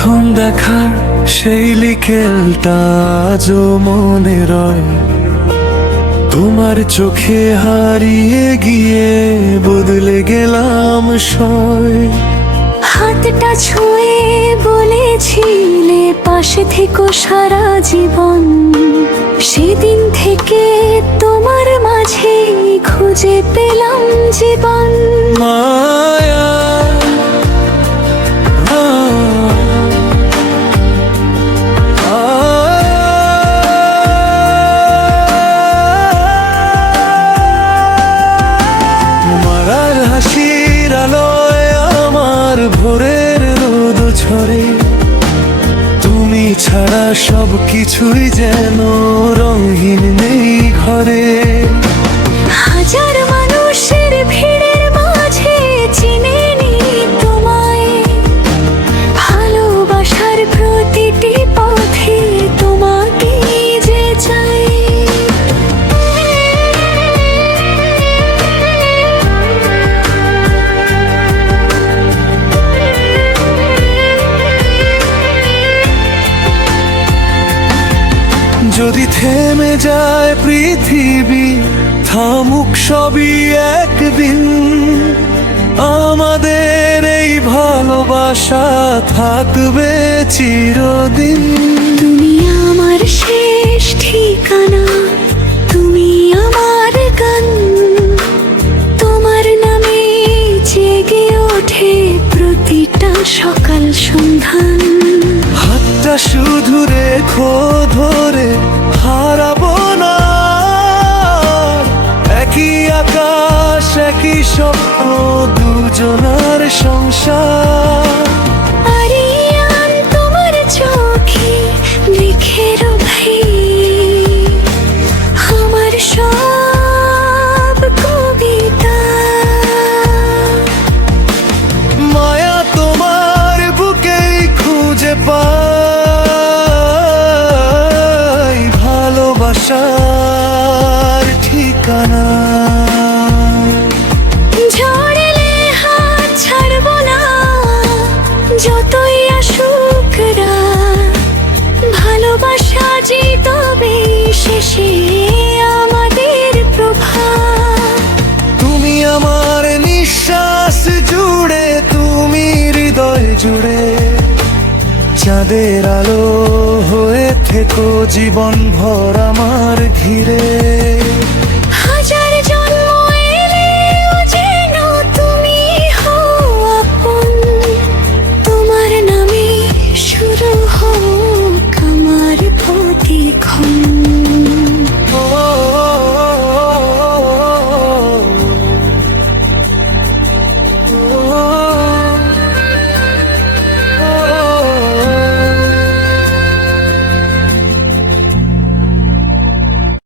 প্রথম দেখার সেই বিকেলটা আজও মনে রয়, তোমার চোখে হারিয়ে গিয়ে বদলে গেলাম সয়। হাতটা ছুঁয়ে বলেছিলে পাশে থেকো সারা জীবন, সেদিন থেকে তোমার মাঝে খুঁজে পেলাম জীবন। মায়া মারার হাসির আলোয় আমার ভোরের রোদ ঝরে, তুমি ছাড়া সব কিছুই যেন রঙিন নেই ঘরে। হাজার মানুষের ভিড়ের মাঝে চিনে নি তোমায়, ভালোবাসার প্রতিটি পথে তোমাকে যে চাই। যদি থেমে যায় পৃথিবী, থামুক সবই একদিন, আমাদের এই ভালোবাসা থাকবে চিরদিন। তুমি আমার শেষ ঠিকানা, তুমি আমার গান, তোমার নামে জেগে ওঠে প্রতিটা সকাল সন্ধান। হাতটা শুধু রেখো ধরে, হারাবো না। একই আকাশ একই স্বপ্ন, দুজনার সংসার। আরিয়ান তোমার চোখে লিখের ভিড়, আমার সব কবিতা। মায়া তোমার বুকেই খুঁজে পাই ভালোবাসার ঠিকানা। ঝড়েলে হাত ছাড়বো না, যতই আসুক রাত, ভালোবাসা জিতবে শেষে আমাদের প্রভাত। তুমি আমার নিঃশ্বাস জুড়ে, তুমি হৃদয় জুড়ে, চাঁদের আলো হয়ে থেকো জীবন ভর আমার ঘিরে। হাজার জন্ম এলেও যেন তুমি হও আপন, তোমার নামে শুরু হোক আমার প্রতিক্ষণ।